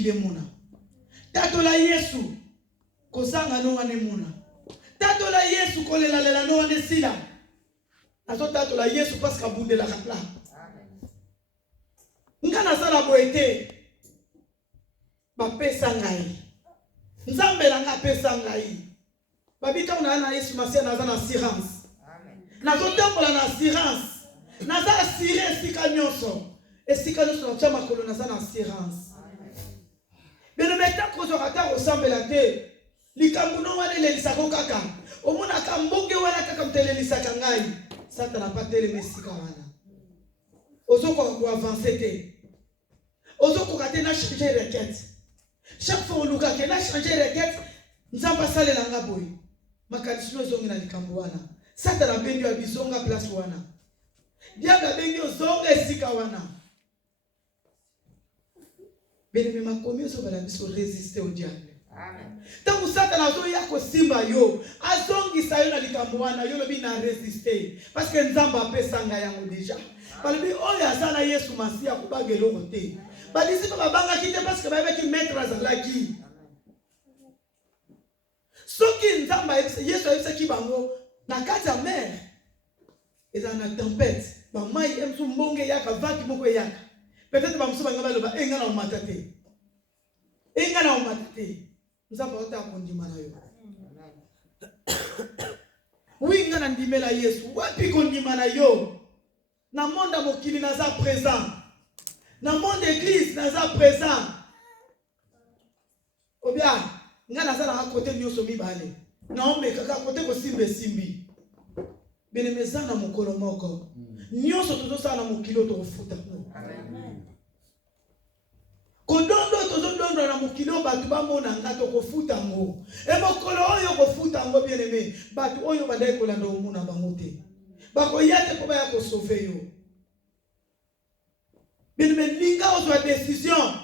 muna. Tatola Yesu kozanga no wane muna. Tatola Yesu kolela lela no wane sila. Aso tatola Yesu parce que bunde la kapla. Ngana sala boete. Ba pesa ngai. Nzambe la nga pesa ngai. Babita na Yesu masia na zana assurance. Amen. Na zotambola na assurance. Na za assuré sika nyonso. Esika nyonso na chama kolo na zana assurance. Mais le méta kozorata ressemble la te. Likambu no wane le lisako kaka. Omuna kambonge wana kaka mtele lisaka ngai. Sata na patele mesika wana. Ozoko ko avancer te. Ozoko kate na changer requête. Chaque fois on luka ke na changer requête, nzamba sale la ngaboy. Makadisino zongi na likambu wana. Sata na bengi ya bizonga place wana. Diaga bengi ozonga esika wana. Bene me makomi so bala biso résister au diable. Amen. Tangu Satan azo yako simba yo, azongi sayo na likambu wana yo lobi na résister parce que nzamba pesa nga yango déjà. Balobi oya sana Yesu Masia kubagelo kote. Badisi pa babanga kite parce que babe ki maître azalaki. Soki nzamba Yesu ayebisa ki bango na kati ya mer. Eza na tempête, ba mai emsu mbonge yaka vaki moko yaka. Peut-être que nous allons faire un peu de matate. Un peu de matate. Nous allons faire un peu de matate. Oui, nous allons faire un peu de Yesu. Wapi kondimana yo. Na monde mokili naza présent. Na monde église naza présent. Obia, nga naza na côté nyoso mibale. Na ombe kaka côté ko simbe simbi. Bene mezana mokolo moko. Nyoso tozo na mokilo to futa. Amen. Kodondo tozodondo na mokilo batu bamona ngato kofuta ngo. E mokolo oyo kofuta ngo bien aimé. Batu oyo badai kolanda omuna bango te. Bako yate ko ba ya ko sauver yo. Bien aimé, linga ozwa décision.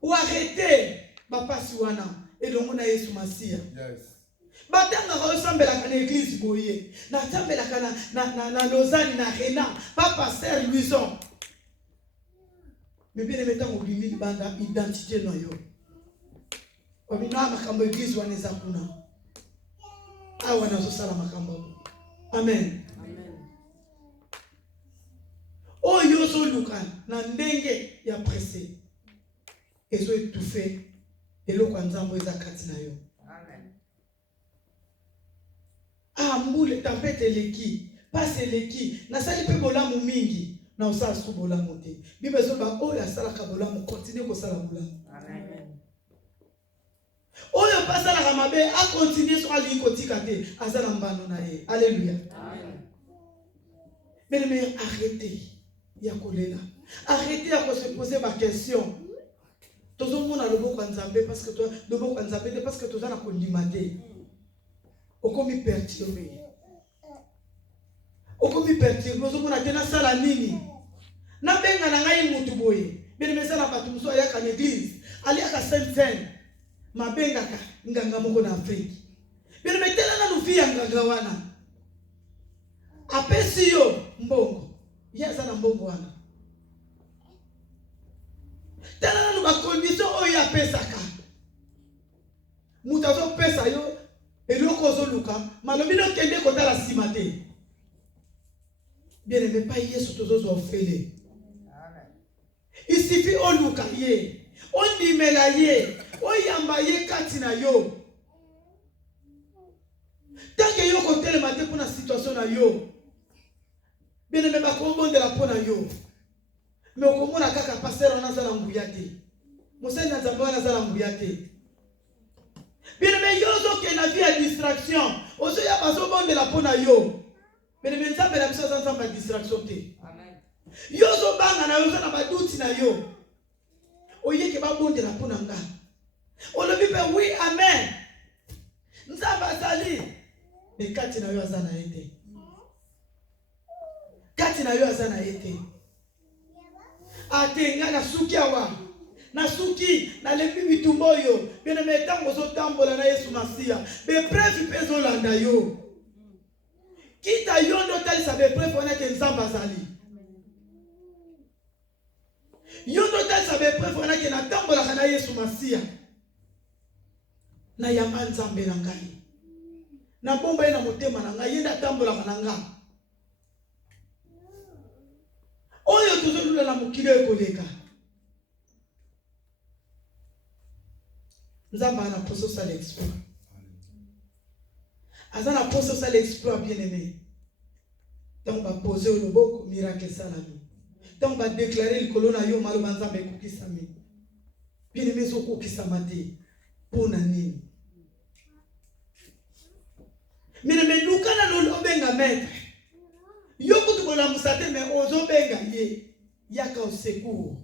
Ou arrêter ba pasi wana et donc na Yesu Masia. Yes. Batanga resembla kana église boye. Na tambela kana na Lausanne na Rena, pas pasteur Louison. Mais bien aimé, on bimi banda identité no yo. Obina makambo église wana za kuna. Awa na sala makambo. Amen. Amen. Oyo so luka na ndenge ya pressé. Ezo étouffé eloko nzambo eza kati na yo. Amen. Ah mbule tempête leki, passe leki, na sali pe bolamu mingi. Na osala su bolamu te. Bible zo ba oyo asala ka bolamu continue ko sala bolamu. Amen. Oyo pasala ka mabe a continue so ali ko tika te azala mbano na ye. Alléluia. Amen. Mais arrêtez ya kolela. Arrêtez ya ko se poser ma question. Tozo mona loboko nzambe parce que toi loboko nzambe parce que toza na kondimate. Okomi perturbé. Okomi perturbé, ozomona te na sala nini? Na benga na ngai mutu boye. Bene mesala batu muso ayaka na église, aliaka Saint-Seine. Mabenga ka nganga moko na Afrique. Bene metela na lufi ya nganga wana. Apesi yo mbongo. Yaza na mbongo wana. Tala na ba condition oyo apesaka. Mutu azo pesa yo eloko ozoluka, malobi no kende kotala sima te. Bien aimé, pas Yesu tozozo ofele. Amen. Il suffit on luka ye, on dimela ye, on yamba ye kati na yo. Tant que yo kotele mate pour na situation na yo. Bien aimé, ba kombonde la pona yo. Mais okomona kaka passer na zala mbuyate. Moseni na zamba na zala mbuyate. Bien aimé, yo zo ke na vie à distraction. Ozo ya bazo bonde la pona yo. Mais les gens la mission sans pas distraction te. Amen. Yo zo banga na yo na baduti na yo. Oye ke ba bonde la pona nga. On le dit oui amen. Nzamba sali. Mais kati na yo azana ete. Kati na yo azana ete. Atenga na suki awa. Na suki na lebi bitumbo yo. Bien me tango zo tambola na Yesu Masia. Be prefi pezo landa yo. Kita yondo tali sabe prefona ke nzamba zali. Yo total sabe préféré que na tambola kana Yesu Masia. Na yamba nzambe na ngai. Na bomba ina motema na ngai yenda tambola kana ngai. Oyo tozolula na mokili ekoleka. Nzamba na poso sa l'exploit. Azana poso sa l'exploit bien aimé. Donc va poser au loboko miracle salami. Donc va déclarer le colonna yo malo banzambe kokisami. Bien aimé soko kisamate pona nini. Mais lukana no lobenga maître. Yo kutukola musate mais ozo benga ye yaka au secours.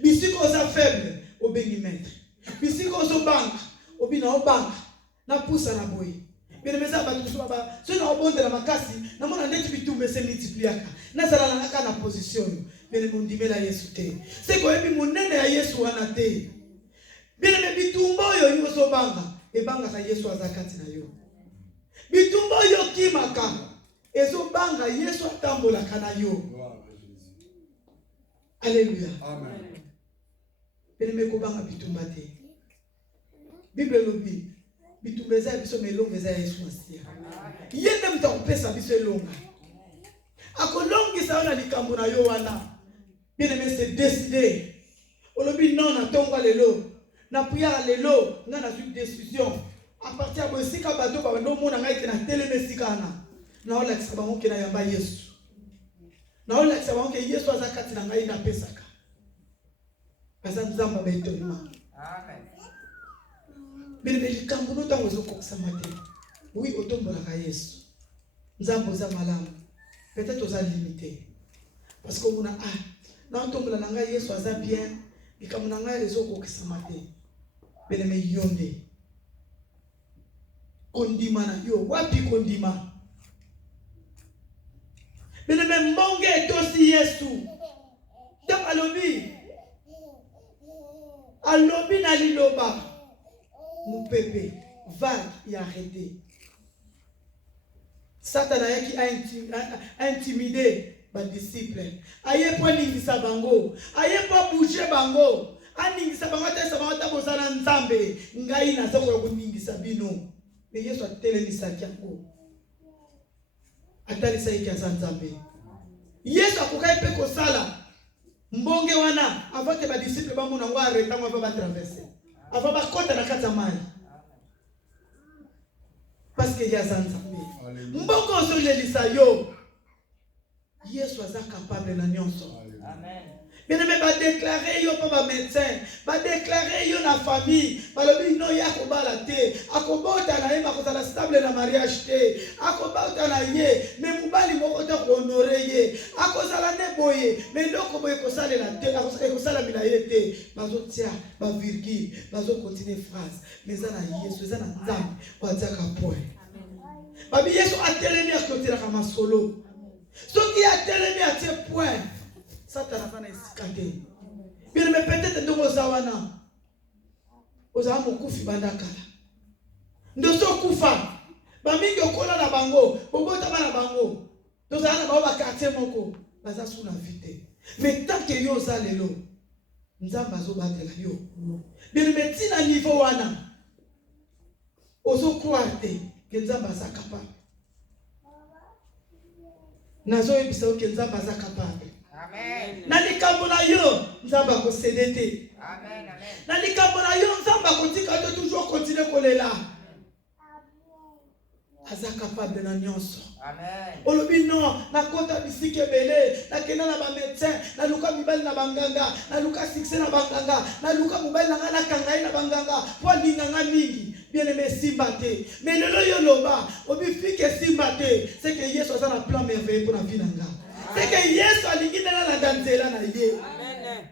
Bisiko sa faible obengi maître. Bisiko ozo bank obina o bank na poussa na boy. Bien mais ça ba tout ba so na obonde na makasi na mona ndeti bitumbe se multipliaka. Na sala na kana position. Bien mon dimela Yesu te. C'est ko ebi munene ya Yesu wana te. Bien mais bitumbo yo yo so banga e banga sa Yesu azakati na yo. Bitumbo yo kimaka ezo banga Yesu atambola kana yo. Alléluia. Amen. Bien ko banga bitumba te. Bible lobi bitumbeza biso melongo za Yesu Masia. Yende mtakupesa biso elonga. Akolongisa ona likambo na yo wana. Bien aimé c'est décidé. Olobi non na tonga lelo. Na puya lelo nga na une décision. À partir de sika bato ba ndo mona ngai ke na teleme sikana. Na ola kisaba ngoke na yamba Yesu. Na ola kisaba ngoke Yesu azakati na ngai na pesaka. Asa nzamba betonima. Amen. Bili kambu no tango zo kokisa mate. Oui, otombola ka Yesu. Nzambo za malamu. Peut-être aux limité. Parce que on a na otombola na ngai Yesu aza bien. Bikamu na ngai zo kokisa mate. Bele me yonde. Kondima na yo, wapi kondima? Bele me mbonge tosi Yesu. Donc alobi na liloba. Mon bébé va y arrêter. Satan a intimidé les disciples. Aye pas ningisa bango. Aye pas bouger bango. Aningisa bango te sabanga ta bosana nzambe. Ngai na sako ko ningisa bino. Mais Yesu atelemisa kiango. Atalisa iki nzambe. Yesu akokai pe ko sala. Mbonge wana avant que ba disciples ba mona ngwa arrêter ngwa ba traverser. Avant ba kota na kata mai. Parce que ya zanzambe. Mboko so lelisa yo. Yesu aza capable na nyonso. Amen. Bien aimé ba déclarer yo pa ba médecin, ba déclarer yo na famille, ba lobi no ya ko bala te, akobota na yema ko sala stable na mariage te, akobota na ye, mais mubali moko ta ko honorer ye, akozala ne boye, mais ndoko boye ko sala la te, ko sala mina ye te, bazo tia, ba virgule, bazo continuer phrase, mais ça na Yesu, ça na nzambe, kwa tia ka point. Amen. Babi Yesu atelemi akotira kama solo. Soki atelemi atie point. Satan a fait escadé. Bien mais peut-être ndongo zawana. Oza mokufi bandakala. Ndoso kufa. Ba mingi okola na bango, bobota bana bango. Tozana ba ba quartier moko, baza sous la vite. Mais tant que yo za lelo, nzamba zo batela yo. Bien mais tina niveau wana. Ozo croire que nzamba za capable. Nazo ebisa que nzamba za capable. Amen. Na likambo na yo nzamba ko cédé. Amen, amen. Na likambo na yo nzamba ko tika to toujours continuer kolela. Aza capable na nyonso. Amen. Olobi non na kota bisike belé, na kena na ba médecin, na luka mibali na banganga, na luka succès na banganga, na luka mobali na ngana kangai na banganga, po linganga mingi. Bien aimé simbate. Mais lelo yo loba, obi fike simbate, c'est que Yesu aza na plan merveilleux pour la vie nanga. C'est que Yesu alingina na danzela na ye. Amen.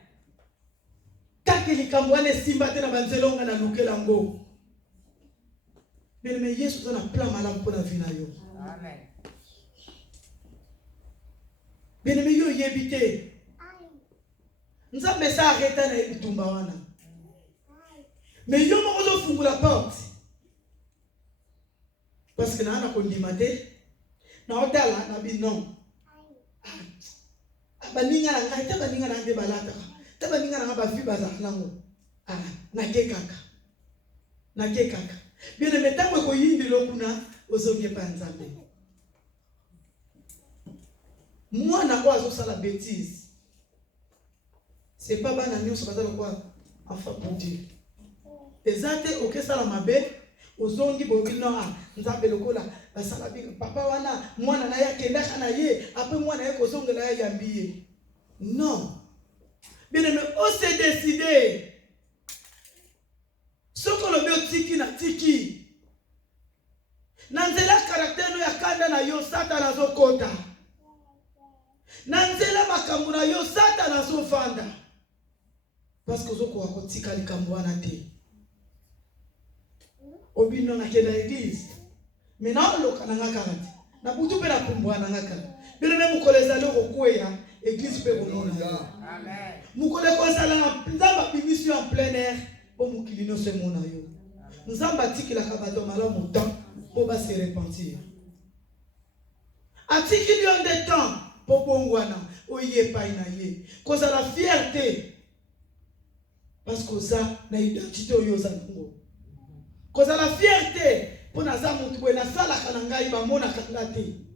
Take likambwane simbate na banzelonga na lukela ngo. Mais Yesu a un plan malade pour la vie na yo. Amen. Bien aimé yo yebite. Nzambe sa arrêta na ebitumba wana. Mais yo moko zo fungula porte. Parce que na ana kondimate. Na otala na bi non. Baninga na ngai ta baninga na nde balata. taba ninga na ba vie bazak nango na gekaka bien aimé tango ko yindi lokuna ozonge pa nzambe mwana kwa zo sala bêtise c'est pas bana nyonso bazala kwa enfant pour Dieu ezate okesala mabe ozongi bobi no nzambe lokola basala bika papa wana mwana na ya kendaka na ye après mwana ye kozongela ya yambiye non bien aimé on s'est décidé soko lo bio tiki na tiki nanzela caractère no ya kanda na yo Satana zokota nanzela makambo na yo Satana zofanda parce que zoko wakotika likambo wana te obino na kenda église mais na loka na ngakati na butu pe na kumbwana ngakati bile même koleza le kokweya église pe konona amen mukole konsala na nzamba bimission en plein air po mukilino se mona yo nzamba tikila ka bato malamu temps po ba se repentir atikili on de temps po bongwana oye pa ina ye koza la fierté parce que ça na identité oyo za ngo koza la fierté pour naza mutu bwe na sala kana ngai ba mona kakate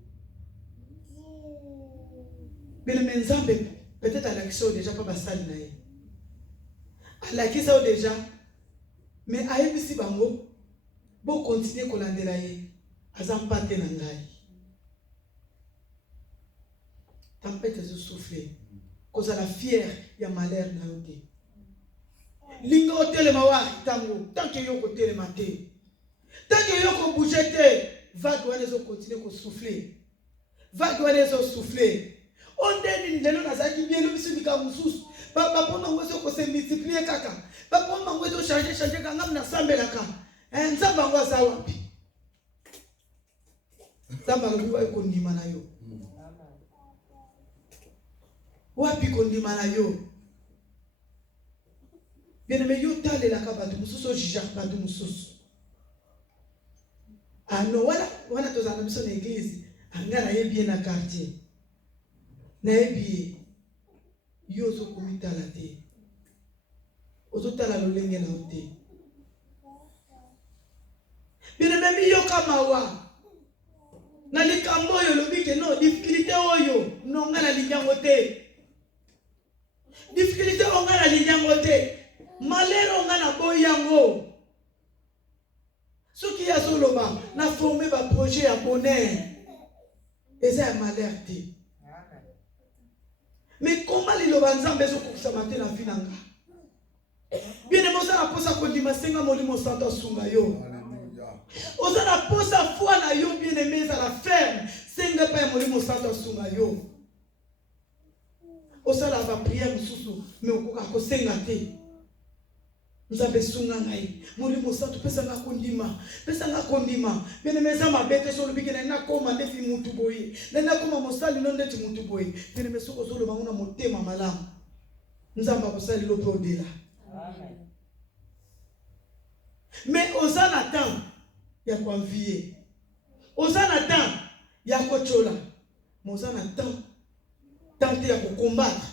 mais le nzambe peut-être à l'action déjà pas basali na ye ala kisa déjà mais ayebisi bango bon continuer kolandela ye azampate na ngai tempête zo souffler cause la fière ya malheur na yote linga hôtel mawa tango tant que yoko tele maté tant que yoko bouger te vague wana zo continuer ko souffler vague wana zo souffler on deni lelo nazaki bien biso bika mususu papa pona ngwezo ko se multiplier kaka papa pona ngwezo changer kanga na sambelaka nzamba ngwaza wapi nzamba lobiwa ko ndima na yo wapi ko ndima na yo bien aimé yo tale la kabatu mususu jija batu mususu no wana tozana biso na église angana ye bien na quartier na yebi yo zo komitala te ozotala lolenge na ote bien aimé yo kama wa na likambo oyo lobike no difficulté oyo no ngana linyango te difficulté ongana linyango te malero ngana boyango ce qui ya soloba na former ba projet ya bonheur eza malheur te mais comment les lobanzambe zo kokisa matin na finanga bien aimé ça posa ko ndima senga molimo santo sunga yo oza na posa foi na yo bien aimé ça la ferme senga pa molimo santo sunga yo osala ba prière mususu mais okoka ko senga te nzambe sunga ngai molimo santo pesa nga kondima bien aimé ça mabete so lobiki na koma ndefi mutu boye na koma mosali no ndeti mutu boye bien aimé soko zo lobanga na motema malamu nzamba kosali lope odela amen mais osana temps ya konvier osana temps ya kochola mozana temps tenter ya combattre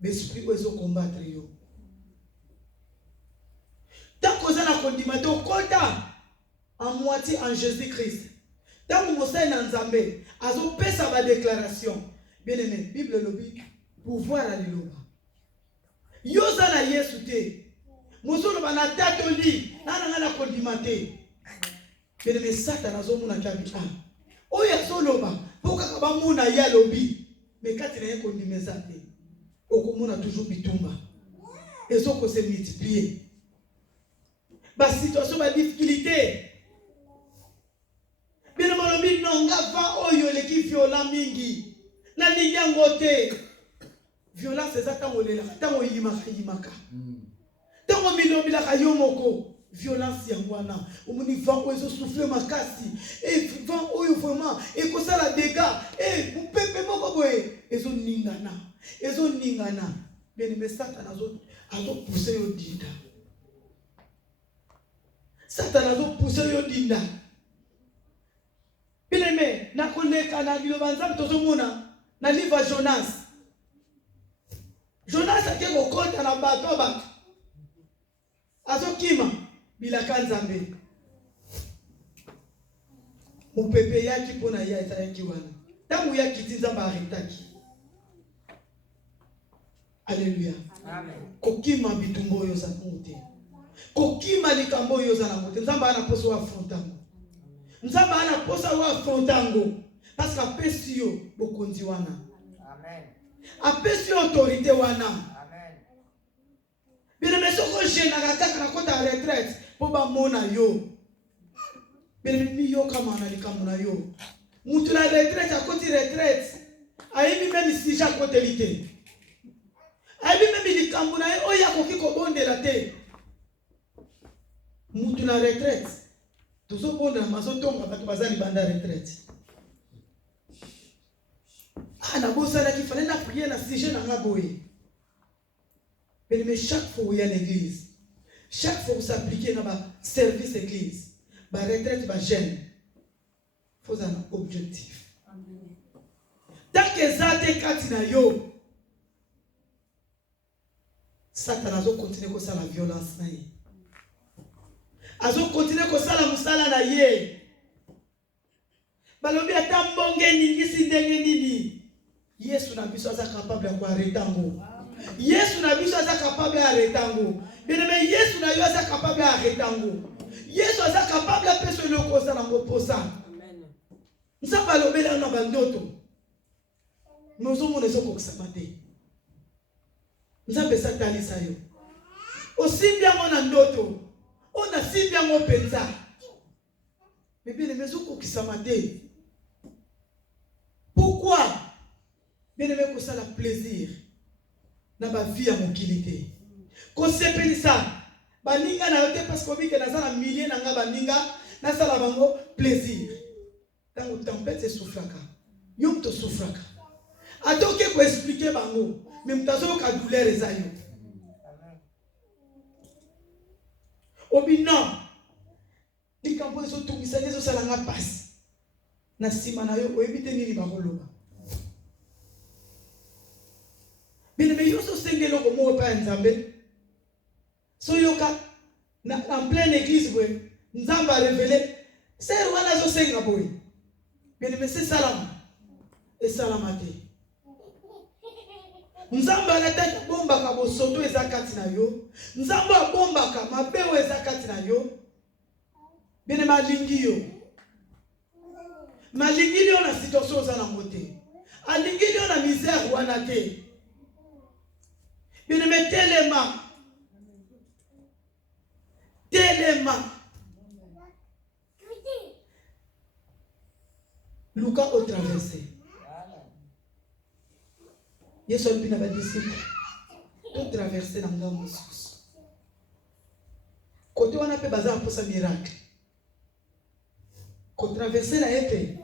l'esprit ozo combattre yo tant que ça na kondima to kota en moitié en Jésus-Christ tant que mosai na nzambe azo pesa ba déclaration bien aimé Bible lobi pouvoir à liloba yo za na Yesu te mosolo bana tatoli na kondima te bien aimé Satan azo muna kabita oya soloba poka ba muna ya lobi mais quand il y a un condimésate au commun toujours bitumba et ça que c'est multiplié ba situation ba difficulté bien malobi nonga va oyo le ki violent mingi na ninyango te violence c'est ça tango lela tango yimaka tango milobi la kayomoko violence yangwana omuni vent oyo souffler makasi et vent oyo vraiment et ko ça la dégâts et pepe moko boye ezo ningana bien aimé Satan azo pousser yo dinda Satan azo pousser yo dinda bien aimé na koleka na liloba nzambe tozomona na livre Jonas a été au compte à la bateau. Azokima, bilaka nzambe. Mupepe yaki pona ya etayaki wana. Tangu ya kiti nzamba aretaki. Alléluia. Amen. Kokima bitumbo yo za ngote. Kokima likambo yo za ngote. Nzamba ana poso wa frontango. Nzamba ana poso wa frontango. Parce que apesi yo bokonzi wana. Amen. Apesi yo autorité wana. Amen. Bien mais soko jeune akaka na kota retraite po ba mona yo. Bien mi yo kama na likambo na yo. Mutu na retraite akoti retraite. Ayibi même si ja kote lite. Ayibi même likambo na yo oya koki ko bondela te. Mutu na retraite. Tuzo bondela mazotonga bato bazali banda retraite. Na bosala qui fallait na prier na sujet na ngaboye. Mais chaque fois où il y a l'église, chaque fois où s'appliquer dans le service église, la retraite va gêner. Il faut un objectif. Tant que ça te katina yo, Satan a continué comme ça la violence na ye. Azo continué comme ça la musala na ye. Balobi atambonge ningisi ndenge nini. Yesu na biso aza capable ya arrêter ngo. Yesu na biso aza capable ya arrêter ngo. Bien-aimé, Yesu na yo aza capable ya arrêter ngo. Yesu aza capable ya peso le kosa na ngoposa. Amen. Nzamba lobela na bandoto. Nous omona ezoko kusamate. Nzamba satani sayo. Osimbia mona ndoto. Ona simbia ngo penza. Bien-aimé, ezoko kusamate. Pourquoi? Bien-aimé, que ça la plaisir. Na ba vie à mokilité. Ko sepelisa. Baninga na yote parce que bike na za na millier na nga baninga na sala bango plaisir. Tango tempête souffraka. Yo mto souffraka. Atoke ko expliquer bango, mais mtazo ka douleur ezayo. Obi non. Dikambo zo tungisa zo sala nga passe. Na sima na yo oyebite nini bakoloba. Bien mais yo so sengelo ko mo pa nzambe. So yoka na en pleine église bwe nzamba révélé c'est wana zo senga boy. Bien mais c'est salam. Et salamate. Nzamba na tata bomba ka bosoto ezakati na yo. Nzamba bomba ka mabewe ezakati na yo. Bien malingi yo. Malingi yo na situation za na mote. Alingi yo na misère wana te. Bien mais tellement. Lucas au traversé. Yesu alipina ba disciple. Tout traversé na ngambo mosusu. Côté wana pe bazar pour sa miracle. Ko traverser la ete.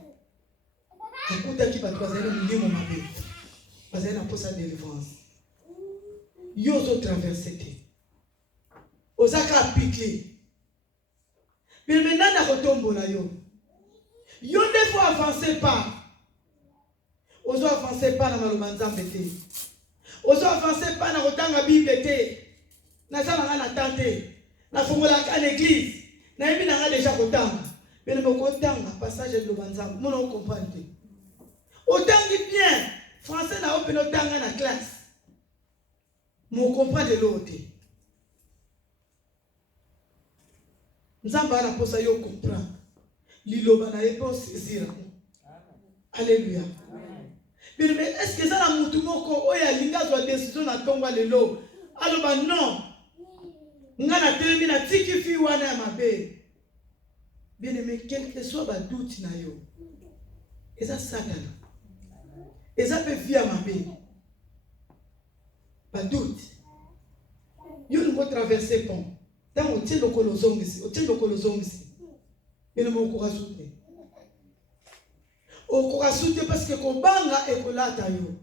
Écoute qui va traverser le milieu mabe. Bazar na pour sa délivrance. Yo zo traverser te. Ozaka appliquer. Mais maintenant na kotombo na yo. Yo ne faut avancer pas. Ozo avancer pas na maloba nzambe te. Ozo avancer pas na kotanga Bible te. Na sala na tante. Na fongola ka l'église. Na yebi na nga déjà kotanga. Mais le kotanga passage de nzambe. Mon on comprend te. Otangi bien. Français na open otanga na classe. Mon comprend de l'autre. Nzamba na posa yo comprend. Liloba na yebo saisir. Alléluia. Amen. Mais est-ce que ça la mutu moko oya linga zo décision na tonga lelo? Aloba non. Ngana telemi na tiki fi wana ya mabe. Bien aimé, quel que soit ba doute na yo. Eza satana. Eza pe fi ya mabe. Ba doute. Yo ne peut traverser pont. Tant on tient le colosongisi, on tient le colosongisi. Et ne m'en courage soutenir. Au courage soutenir parce que kobanga et kolata yo.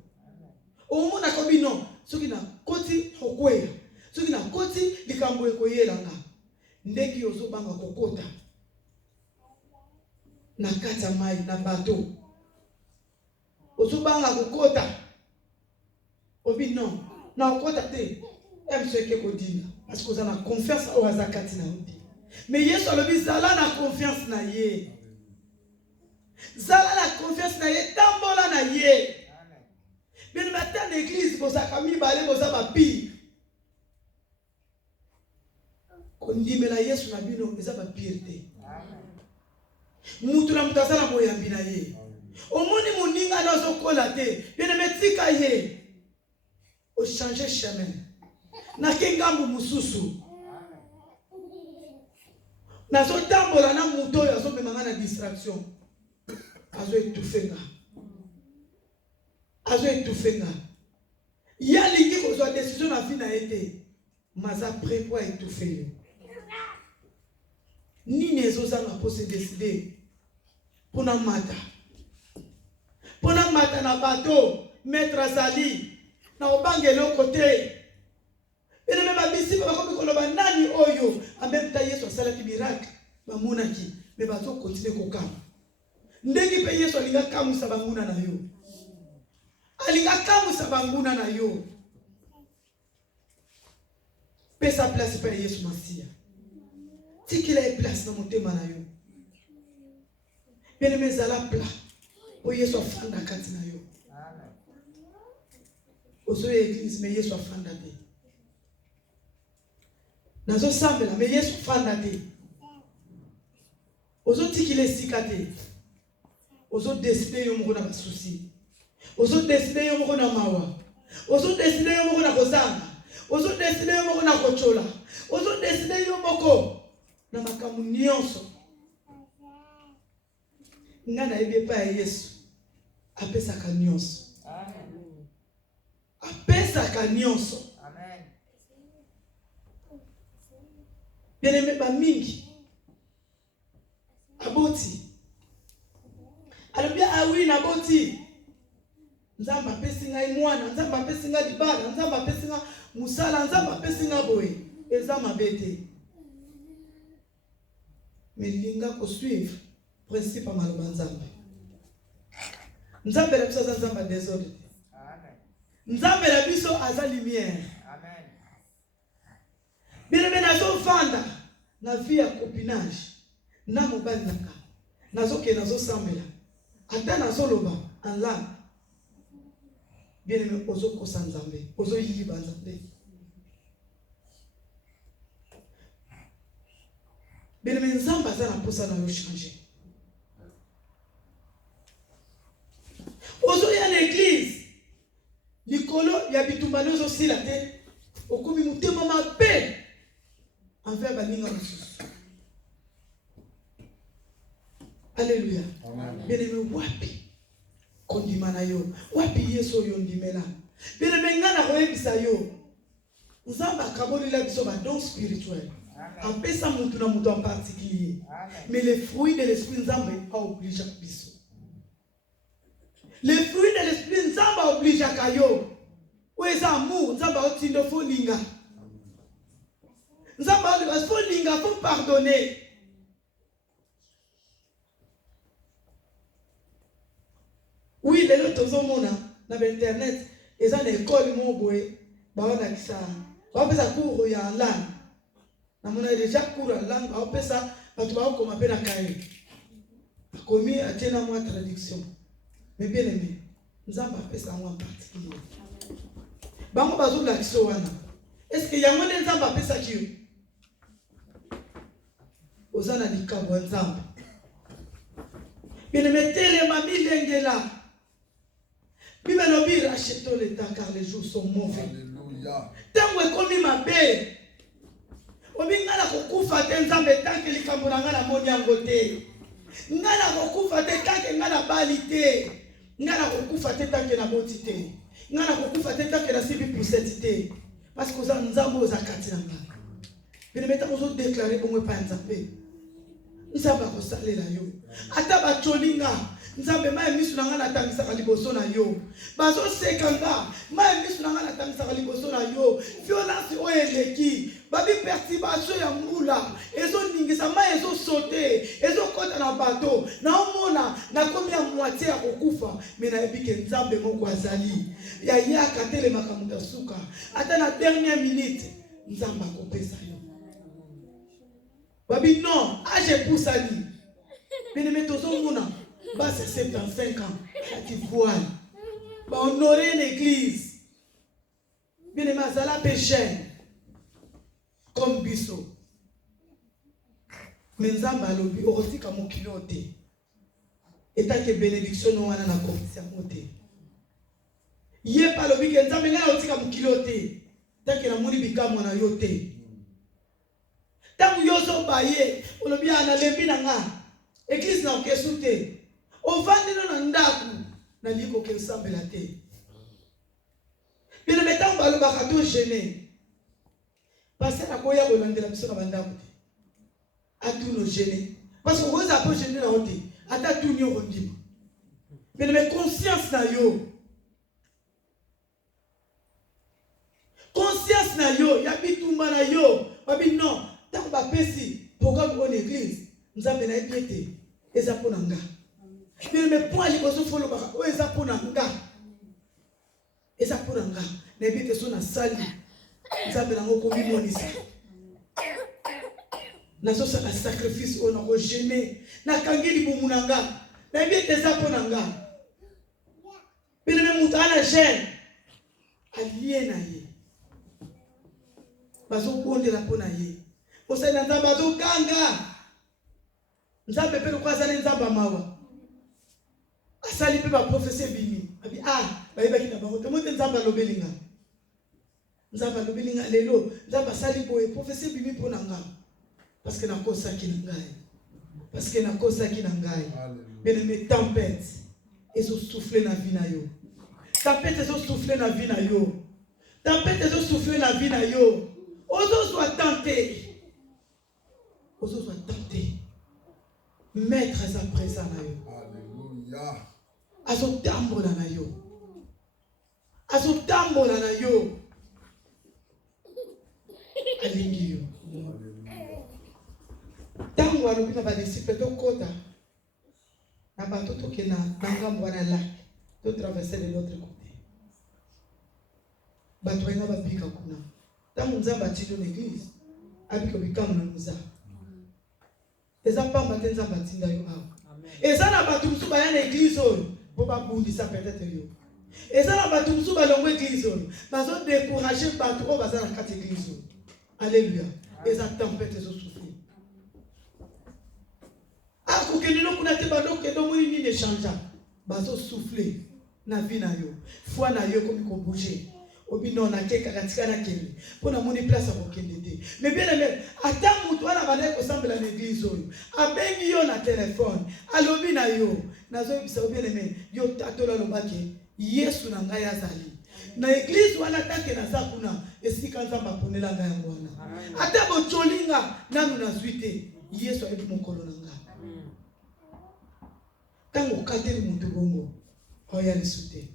Au monde a kobi non. Ce qui na koti hokweya. Ce qui na koti likambo ekoyela nga. Ndeki yozo banga kokota. Na kata mai na bateau. Ozo banga kokota. Obi non. na okota te aime ce que kodina parce que vous avez confiance au azakati na odi mais Yesu alobi zala na confiance na ye zala na confiance na ye tambola na ye bien matin l'église bozaka mibale boza bapi kondimela Yesu na bino eza bapire te mutu na mutu aza na boyambi na ye omoni moninga nazokola te bien metika ye o changer chemin nake ngambu mususu nazotambola na mutu oyo azomemanga na distraction azo etufenga ya lingi kozwa décision na vie na ye te maza prêt pour étouffer yo nini ezozanga po se décider pona mata na bato maître azali na obangeli okote ene me babisi bakomi koloba nani oyo en même temps Yesu asalaki miracle bamonaki me bazo continue kokama ndenge pe Yesu alinga kamusa banguna na yo alinga kamusa banguna na yo pesa place pa Yesu Masia tikila e place na motema na yo bien mezala pla o Yesu afanda kati na yo ozo église mais Yesu afanda te nazo sambela mais Yesu afanda te ozo tikila esika te ozo décider yo moko na basusi ozo décider yo moko na mawa ozo décider yo moko na kozanga ozo décider yo moko na kochola ozo décider yo moko na makambo nyonso ngana ebe pa Yesu apesaka nyonso amen apesaka nyonso amen bien-aimé ba mingi aboti alobia awi na boti nzamba apesi ngai mwana nzamba apesi ngai libala nzamba apesi ngai musala nzamba apesi ngai boye eza mabe te mais linga ko suivre principe maloba nzambe nzambe la biso aza nzamba désordre amen nzambe la biso aza lumière amen bien nazo vanda na vie ya copinage na mobali nanga nazo ke nazo sambela ata nazo loba en langue bien ozo kosa nzambe ozo yiba nzambe bien nzambe aza na posa na yo changer ozo ya l'église likolo ya bitumbano ozo sila te okomi mutema mabe envers baninga mosusu alléluia bien wapi kondima na yo wapi Yesu oyo ndimela bien ngana koyebisa yo nzamba akabolila biso ba don spirituel apesa mutu na mutu en particulier mais les fruits de l'esprit nzamba a obligé biso les fruits de l'esprit nzamba oblige kayo oeza amour nzamba otindo folinga nzamba folinga faut pardonner oui lelo tozomona na internet eza na école moboye baona kisa bapesa cours ya langue na mona déjà cours ya langue bapesa batu bakoma pe na kaye akomi atena moi traduction mais bien aimé nzamba apesa moi en particulier bango bazula kiso wana est-ce que yango nde nzamba apesa kiyo ozana likabo nzamba bien aimé telema milengela Bible lobi rachetons le temps car les jours sont mauvais. Alléluia. Tango ekomi mabe. Obi ngala kokufa te nzambe tanke likambo na ngala moni yango te. Ngala kokufa te tanke ngala bali te. Ngala kokufa te tanke na boti te. Ngala kokufa te tanke na sibi poussette te. Parce que oza nzambe oza kati na nga. Bino meta ozo déclarer bongo pa nzambe. Nzamba ko salela yo. Ata ba cholinga nzambe mai misu nanga na tangisa liboso na yo bazo sekanga mai misu nanga na tangisa liboso na yo violence o eleki babi perturbation ya mbula ezo ningisa mai ezo sauter ezo kota na bateau na omona na komi ya moitié ya kokufa mais na ebike nzambe moko azali ya yaka tele makamuta suka ata na dernière minute nzamba kopesa yo babi non age pusali bien aimé tozo mona ba c'est 75 ans tu voile ba honorer l'église bien aimé azala péché comme biso mais nzamba lobi okotika mokili ote etake bénédiction no wana na komisa mote ye pa lobi ke nzambe ngana otika mokili ote take na moni bikamwa na yo te tangu yozo baye olobi ana lembi na nga église na okesu te ovandi no na ndaku na liko ke nsambela te bino metango balobaka to gêné parce na koya kolandela biso na bandaku te atuno gêné parce que oza po gêné na ote ata tuni okondima bino me conscience na yo ya bitumba na yo babi non tango bapesi programme en église nzambe na epiete eza pona nga bino me point liboso folo baka o eza pona nga na epiete so na sali nzambe nango komimonisa nazosala sacrifice oyo nakogene nakangi libumu na nga na epiete eza pona nga bino me moto ana gene alie na ye bazokondela pona ye osali na nzambe azokanga nzambe pe lokwa azali nzambe mawa asali pe baprofesie bimi abi bayebaki na bango temote nzambe alobelinga lelo nzambe asali boye profesie bimi mpona nga parce que nakosaki na ngai bien aimé tempête ezosouffle na vie na yo tempête ezosouffle na vie na yo ozozwa tenter maître eza présent na yo azotambola na yo alingi yo ntango alobi na badisiple tokota na bato tokenda na ngambo wana lac totraverse de l'autre côté bato bainga babika kuna ntango nzambe atindi na église abika bikamu na muza eza pamba te nzambe atinda yo awa eza na bato mosusu baya na église oyo mpo babundisa peut-être yo eza na bato mosusu balongo église oyo bazodécourage bato oyo baza na kati église oyo alléluia eza tempête ezosouffle akokende no kuna te badokende omoni nini echangea bazosouffle na vie na yo foi na yo ekomi kobouge obi non nakekaka tika nakende mpo namoni place akokende te mais bien aimé ata motu wana bandaki kosambela na église oyo abengi yo na telefone alobi na yo nazoyebisa yo bien aimé yo tatola alobaki yesu na ngai azali na église wana take naza kuna esika nzambe aponela ngai yango wana ata bocolinga nanu nazwi te yesu ayebi mokolo na ngai tango kateli motu bongo oya lisu te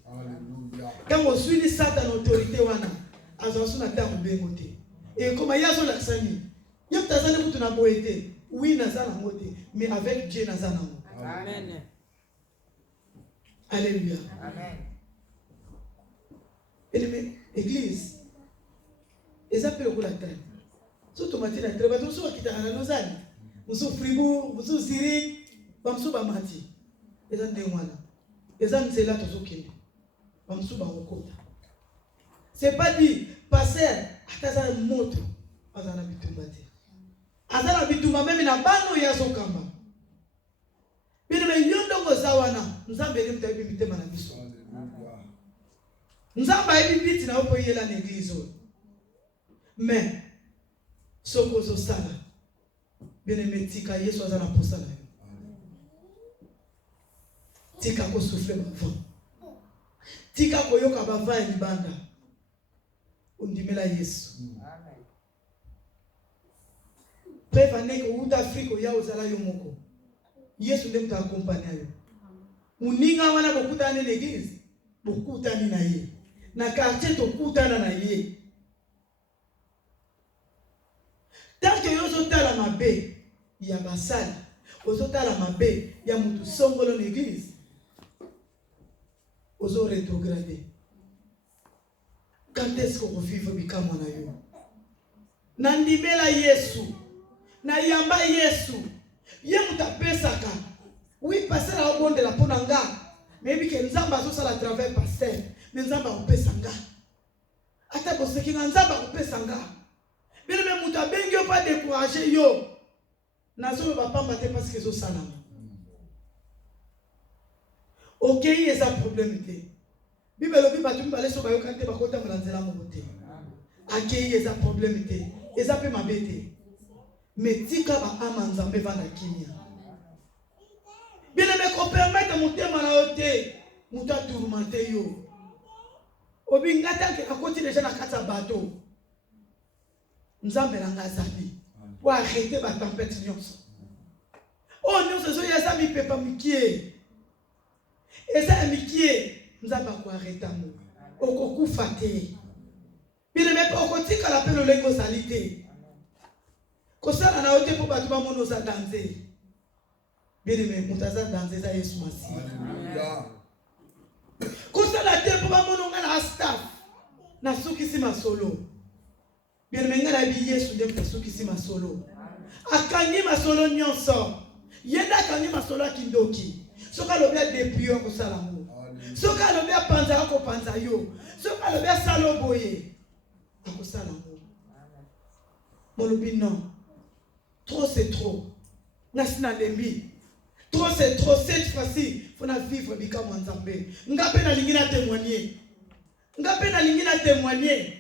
tango oswili satan autorité wana azwasu na ntango bengo te ekoma ye azolakisa nini ye moto aza nde motu na boye te wi naza nango te mais avec dieu naza nango alléluia eleme église eza mpe lokola tane so tomati na tre bato mosusu bakitaka na nozali mosusu fribourg mosusu zurich bamosusu bamati eza ndenge wana eza nzela tozokende bamosusu bakokota c'est pas dit passer ata aza moto aza na bitumba te aza na bitumba meme na bano oyo azokamba bino me yo ndongo oza wana nzambe ene moto ayebi mitema na biso nzambe ayebi biti na yo mpo yela na église oyo mais soki ozosala bino eme tika yesu aza na posa na yo tika kosouffle bavant tika koyoka bavant ya libanda ondimela yesu mpe vandeke outa afrika oya ozala yo moko yesu nde moto akompania yo Muninga wana bokutana l'église. Bokutani na ye. Na quartier tokutana na ye. Tant que yozotala mabe ya basali, ozotala mabe ya mutu songolo l'église, ozo rétrograder. Quand est-ce qu'on vivre bikamo na yo? Nandimela Yesu, na yamba Yesu, ye mutapesaka. Oui, passer la bonne de la ponanga, mais bi ke nzamba so sala travers pasteur, mais nzamba opesanga. Ata boseki nzamba opesanga. Bien même muta bengi pas décourager yo. Nazo ba pamba te parce que zo sana. OK, eza problème te. Bible lobi batu mbale so ba yo kante ba kota mlanzela mo bote. Akei eza problème te. Eza pe mabete. Mais tika ba ama nzambe vanda kimia. Bien aimé qu'on permette mutema na yote, muta tourmenter yo. Obi ngata ke akoti déjà na kata bateau. Nzambe na ngazali. Pour arrêter ba tempête nyonso. Oh nyonso zo yasa mi pepa mikie. Eza mikie, nzamba ko arrêter mo. Okokufa te. Bien aimé pas okotika la pelo lengo salite. Kosala na yote po batu ba mono za danser. Bien aimé, mutaza danser za Yesu Masi. Alléluia. Kosala te po ba mono ngala staff. Na suki si masolo. Bien aimé ngala bi Yesu de na suki si masolo. Akangi masolo nyonso. Yenda akangi masolo kindoki. Soka lobia depuis ko sala mo. Soka lobia panza ko panza yo. Soka lobia salo boye. Ko sala mo. Molobi non. Trop c'est trop. Nasina lembi. Trop c'est trop. Cette fois-ci, faut na vivre bika mwanzambe. Ngape na lingina témoigner. Ngape na lingina témoigner.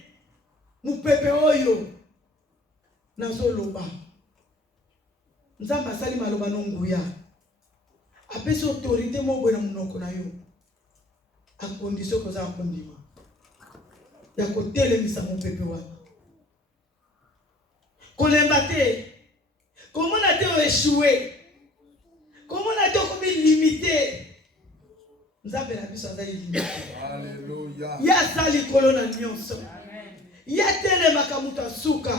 Mupepe oyo. Nazo loba. Nzamba sali maloba nonguya. Apesi autorité mo bwana munoko na yo. A condition ko za kondima. Ya ko telemisa mupepe wana. Kolemba te. Comment a-t-on échoué? Comment a-t-on limité? Nous avons la puissance de limiter. Alléluia. Il y a ça les colonnes nyonso. Il y a tele makamuta suka.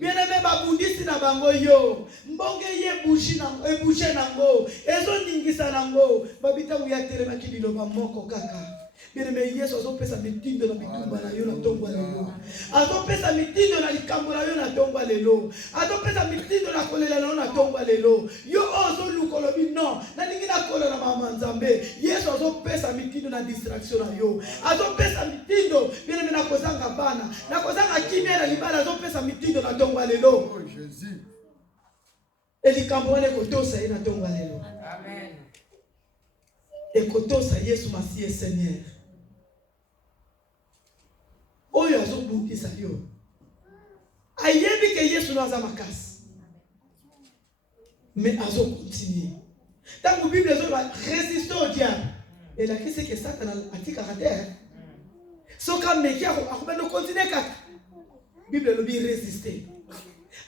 Bien aimé babundisi na bango yo. Mbonge ye bouchi na boucher nango. Ezo ningisa nango. Babita mu ya tele makibilo ba moko kaka. Bien aimé Yesu azopesa mitindo na bitumba na yo na tongwa lelo. Azopesa mitindo na likambo na yo na tongwa lelo. Azopesa mitindo na kolela na yo na tongwa lelo. Yo ozo lukolo bi non. Na ningi na kola na mama nzambe. Yesu azopesa mitindo na distraction na yo. Azopesa mitindo bien aimé na kozanga bana. Na kozanga kimia na libala azopesa mitindo na tongwa lelo. Oh Jésus. Elikambo wane kotosa ina tongwa lelo. Amen. Ekotosa Yesu Masiye Seigneur. Oyo azobundisa yo. Ayebi ke Yesu no aza makasi. Mais azo continuer. Tant que Bible zo va résister au diable. Et là qu'est-ce que Satan a dit caractère? Soka mekia akobendo continuer kaka. Bible lo bi résister.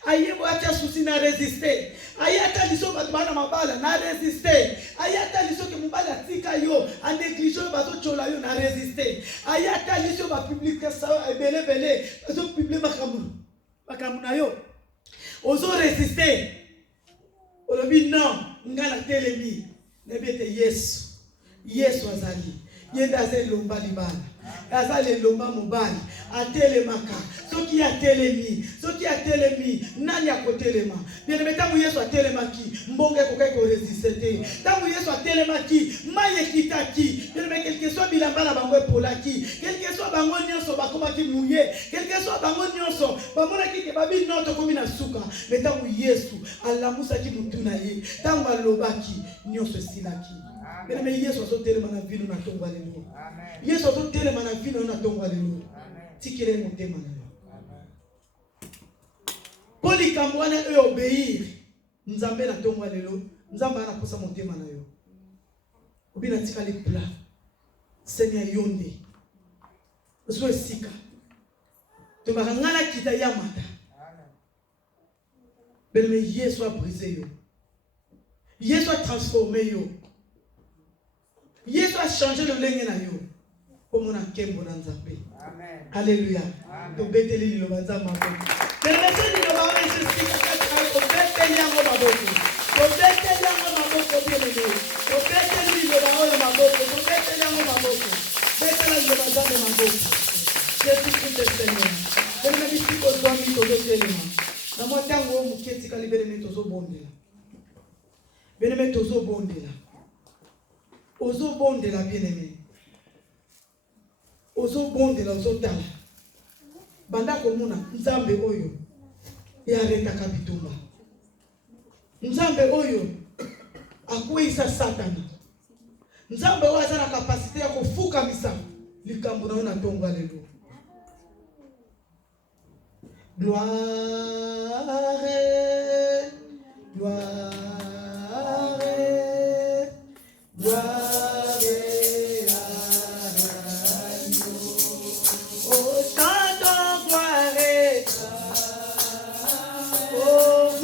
Ayebo acha susi na résister. Ayata liso batu bana mabala na résister. Ayata liso ke mubala tika yo, a négliger bato chola yo na résister. Ayata liso ba public sa belé belé, bato publier makamu na yo. Ozo résister. Olobi non, ngala telemi. Nebete Yesu. Yesu azali. Yenda ze lomba libala. Azali lomba mobali. Atelemaka. Soki atelemi, soki atelemi, nani akotelema. Bien aimé tangu Yesu atelemaki, mbonge kokai ko résister. Tangu Yesu atelemaki, maye kitaki. Bien aimé quelque soit bilamba na bango epolaki, quelque soit bango nyonso bakomaki mouye, quelque soit bango nyonso bamona ki ke babi noto komi na suka. Mais tangu Yesu alamusa ki mutuna ye, tangu alobaki nyonso silaki. Bien aimé Yesu azotelema na vino na tongwa lelo. Amen. Yesu azotelema na vino na tongwa lelo. Tikele motema na yo. Poli kamwana e obéir. Nzambe na tongwa lelo, nzamba na posa motema na yo. Obina tika le pla. Seigneur yonde. Ozo esika. To bakangana kita ya mata. Amen. Yesu a brisé yo. Yesu a transformé yo. Yesu a changé le lenge na yo. Comme on a kembo dans Nzambe. Amen. Alléluia. To beteli lo banza mako. Telebeteli lo bawe Jésus to beteli yango maboko. To beteli yango maboko bien aimé. To beteli lo bawe maboko. To beteli yango maboko. Beteli lo banza maboko. Jésus Christ est Seigneur. Telebeteli ko domi to beteli. Na mo tango muketi kalibere metozo bondela. Bien-aimé tozo bondela. Ozo bondela bien-aimé. Ozo bondela ozo tala. Banda komuna Nzambe oyo ya reta kabitumba. Nzambe oyo akwisa Satana. Nzambe oyo azana kapasite ya kufuka misa likambo na ona tongo alelo. Gloire